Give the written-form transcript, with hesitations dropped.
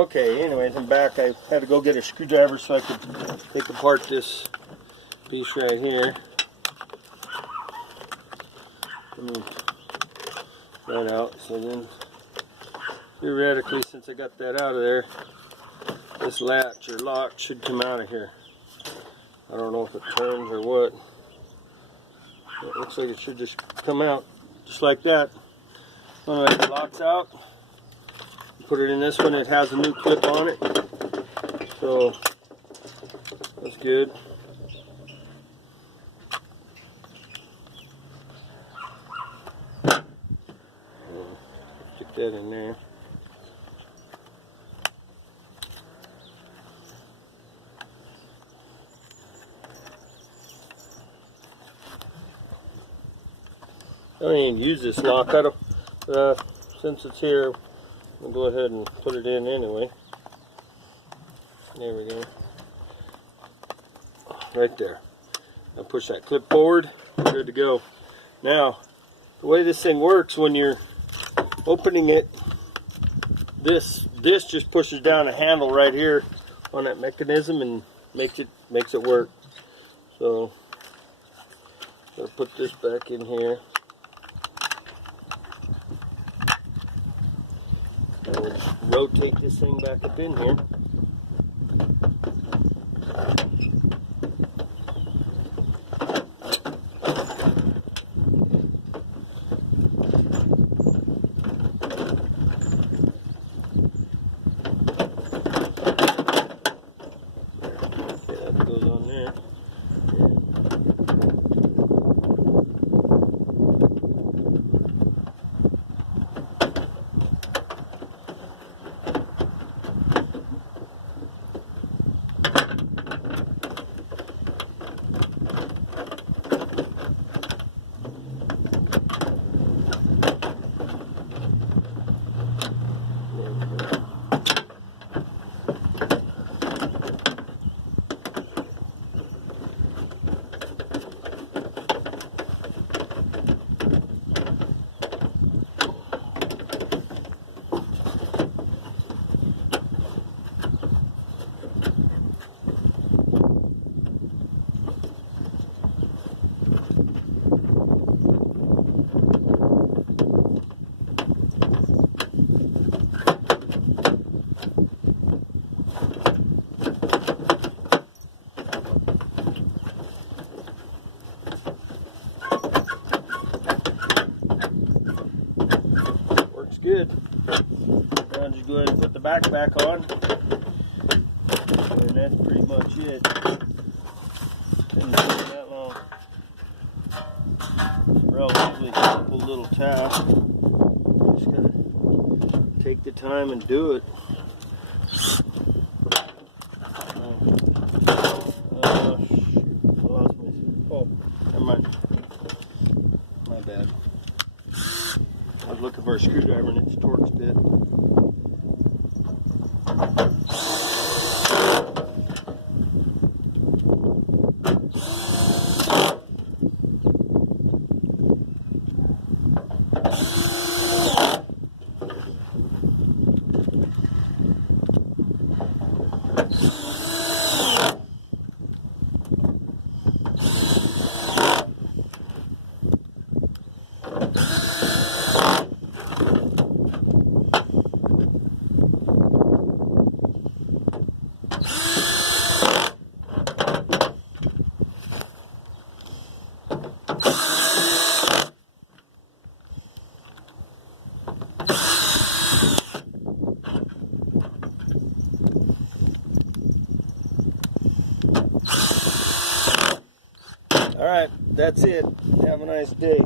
Okay, anyways, I'm back. I had to go get a screwdriver so I could take apart this piece right here. Right out. So then, theoretically, since I got that out of there, this latch or lock should come out of here. I don't know if it turns or what. It looks like it should just come out just like that. When it locks out, put it in this one. It has a new clip on it, so that's good. Stick that in there. I don't even use this lock. I don't, since it's here, I'll go ahead and put it in anyway. There we go. Right there. Now push that clip forward. Good to go. Now, the way this thing works, when you're opening it, this just pushes down a handle right here on that mechanism and makes it work. So, I'll put this back in here. We'll just rotate this thing back up in here. Okay, that goes on there. Good. Now just go ahead and put the back on, and that's pretty much it. Didn't take that long. Relatively simple little task. Just gotta take the time and do it. Shoot, I lost my. Oh, never mind. My bad. I was looking for a screwdriver and it's Torx bit. Alright, that's it. Have a nice day.